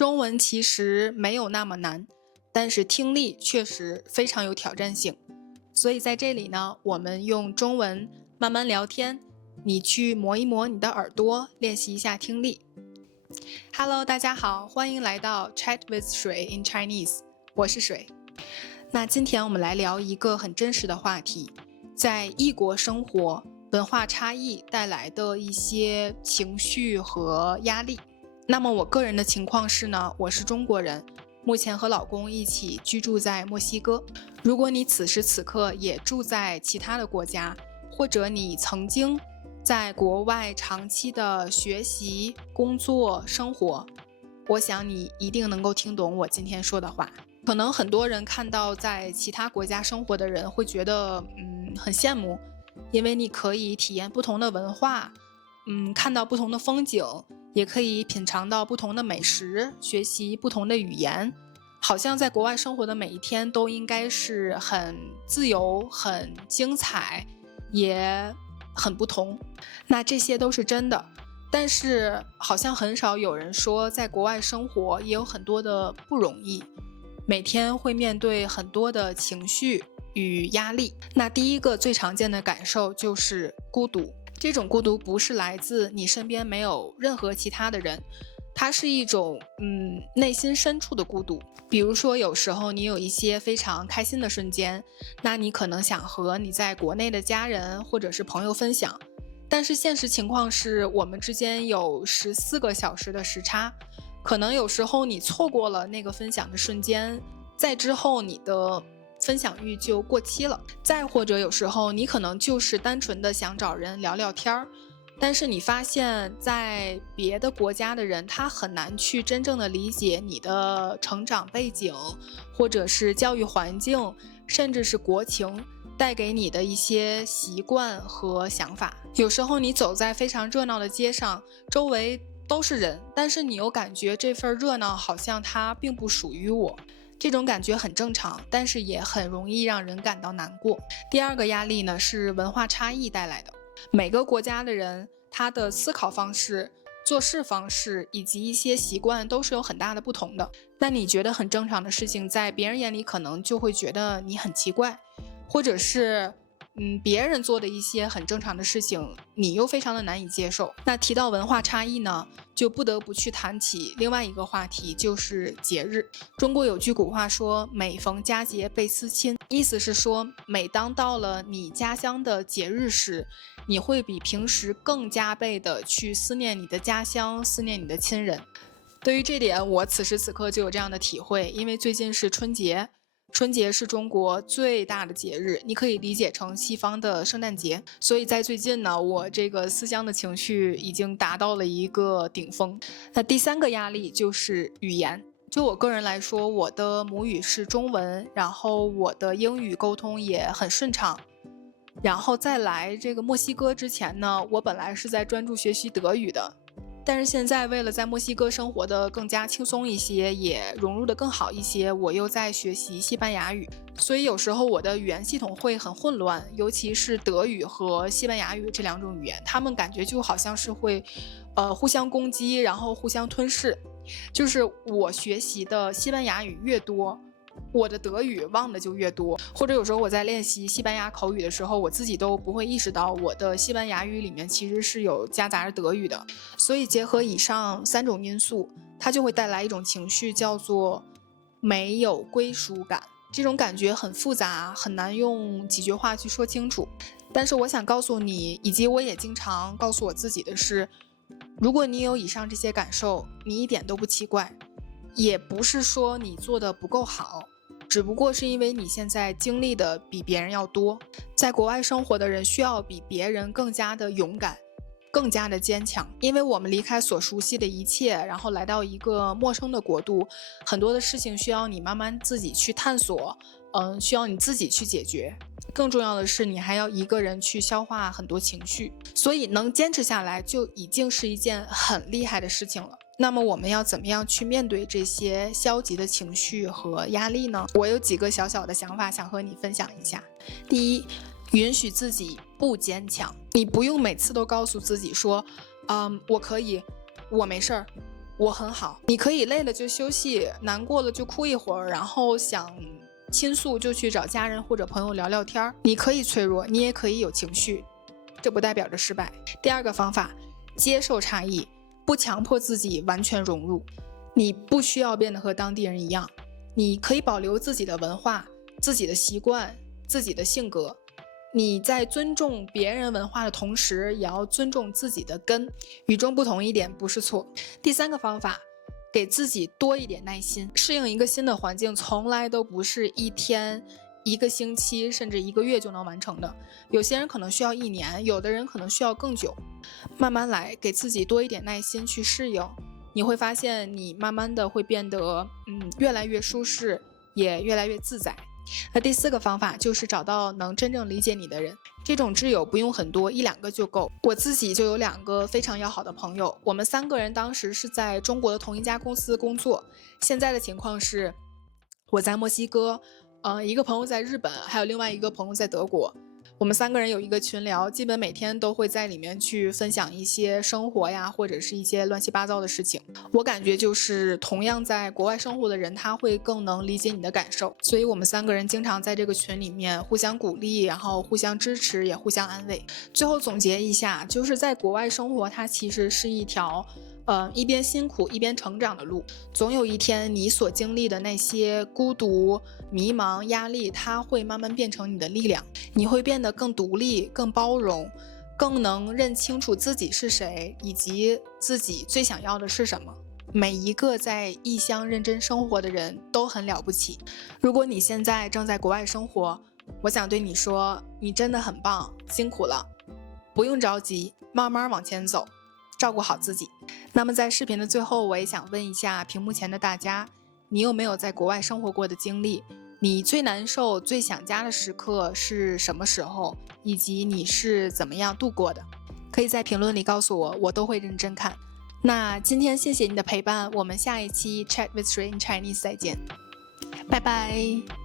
中文其实没有那么难，但是听力确实非常有挑战性。所以在这里呢，我们用中文慢慢聊天，你去磨一磨你的耳朵，练习一下听力。Hello， 大家好，欢迎来到 Chat with 水 in Chinese， 我是水。那今天我们来聊一个很真实的话题，在异国生活，文化差异带来的一些情绪和压力。那么我个人的情况是呢，我是中国人，目前和老公一起居住在墨西哥。如果你此时此刻也住在其他的国家，或者你曾经在国外长期的学习、工作、生活，我想你一定能够听懂我今天说的话。可能很多人看到在其他国家生活的人会觉得很羡慕，因为你可以体验不同的文化，看到不同的风景，也可以品尝到不同的美食，学习不同的语言，好像在国外生活的每一天都应该是很自由、很精彩，也很不同。那这些都是真的，但是好像很少有人说在国外生活也有很多的不容易，每天会面对很多的情绪与压力。那第一个最常见的感受就是孤独。这种孤独不是来自你身边没有任何其他的人，它是一种内心深处的孤独。比如说有时候你有一些非常开心的瞬间，那你可能想和你在国内的家人或者是朋友分享，但是现实情况是我们之间有14个小时的时差，可能有时候你错过了那个分享的瞬间，在之后你的分享欲就过期了。再或者有时候你可能就是单纯的想找人聊聊天儿，但是你发现在别的国家的人他很难去真正的理解你的成长背景，或者是教育环境，甚至是国情带给你的一些习惯和想法。有时候你走在非常热闹的街上，周围都是人，但是你又感觉这份热闹好像它并不属于我。这种感觉很正常，但是也很容易让人感到难过。第二个压力呢，是文化差异带来的。每个国家的人，他的思考方式、做事方式以及一些习惯都是有很大的不同的。那你觉得很正常的事情，在别人眼里可能就会觉得你很奇怪，或者是别人做的一些很正常的事情，你又非常的难以接受。那提到文化差异呢，就不得不去谈起另外一个话题，就是节日。中国有句古话说，每逢佳节倍思亲，意思是说，每当到了你家乡的节日时，你会比平时更加倍的去思念你的家乡，思念你的亲人。对于这点，我此时此刻就有这样的体会，因为最近是春节。春节是中国最大的节日，你可以理解成西方的圣诞节。所以在最近呢，我这个思乡的情绪已经达到了一个顶峰。那第三个压力就是语言。就我个人来说，我的母语是中文，然后我的英语沟通也很顺畅。然后在来这个墨西哥之前呢，我本来是在专注学习德语的。但是现在为了在墨西哥生活的更加轻松一些，也融入的更好一些，我又在学习西班牙语，所以有时候我的语言系统会很混乱，尤其是德语和西班牙语这两种语言，他们感觉就好像是会互相攻击，然后互相吞噬。就是我学习的西班牙语越多，我的德语忘的就越多，或者有时候我在练习西班牙口语的时候，我自己都不会意识到我的西班牙语里面其实是有夹杂着德语的。所以结合以上3种因素，它就会带来一种情绪，叫做没有归属感。这种感觉很复杂，很难用几句话去说清楚。但是我想告诉你，以及我也经常告诉我自己的是，如果你有以上这些感受，你一点都不奇怪，也不是说你做的不够好，只不过是因为你现在经历的比别人要多。在国外生活的人需要比别人更加的勇敢，更加的坚强，因为我们离开所熟悉的一切，然后来到一个陌生的国度，很多的事情需要你慢慢自己去探索，需要你自己去解决。更重要的是，你还要一个人去消化很多情绪，所以能坚持下来就已经是一件很厉害的事情了。那么我们要怎么样去面对这些消极的情绪和压力呢？我有几个小小的想法想和你分享一下。第一，允许自己不坚强，你不用每次都告诉自己说，我可以，我没事儿，我很好。你可以累了就休息，难过了就哭一会儿，然后想倾诉就去找家人或者朋友聊聊天。你可以脆弱，你也可以有情绪，这不代表着失败。第二个方法，接受差异，不强迫自己完全融入。你不需要变得和当地人一样，你可以保留自己的文化、自己的习惯、自己的性格。你在尊重别人文化的同时，也要尊重自己的根，与众不同一点不是错。第三个方法，给自己多一点耐心。适应一个新的环境，从来都不是一天、一个星期，甚至1个月就能完成的。有些人可能需要1年，有的人可能需要更久。慢慢来，给自己多一点耐心去适应，你会发现你慢慢的会变得越来越舒适，也越来越自在。那第4个方法就是找到能真正理解你的人，这种挚友不用很多，1、2个就够。我自己就有2个非常要好的朋友，我们3个人当时是在中国的同一家公司工作。现在的情况是，我在墨西哥，一个朋友在日本，还有另外一个朋友在德国。我们3个人有一个群聊，基本每天都会在里面去分享一些生活呀，或者是一些乱七八糟的事情。我感觉就是同样在国外生活的人，他会更能理解你的感受，所以我们3个人经常在这个群里面互相鼓励，然后互相支持，也互相安慰。最后总结一下，就是在国外生活，它其实是一条一边辛苦一边成长的路。总有一天，你所经历的那些孤独、迷茫、压力，它会慢慢变成你的力量。你会变得更独立、更包容，更能认清楚自己是谁，以及自己最想要的是什么。每一个在异乡认真生活的人都很了不起。如果你现在正在国外生活，我想对你说，你真的很棒，辛苦了，不用着急，慢慢往前走，照顾好自己。那么在视频的最后，我也想问一下屏幕前的大家，你有没有在国外生活过的经历？你最难受、最想家的时刻是什么时候？以及你是怎么样度过的？可以在评论里告诉我，我都会认真看。那今天谢谢你的陪伴，我们下一期 Chat with Sri in Chinese 再见，拜拜。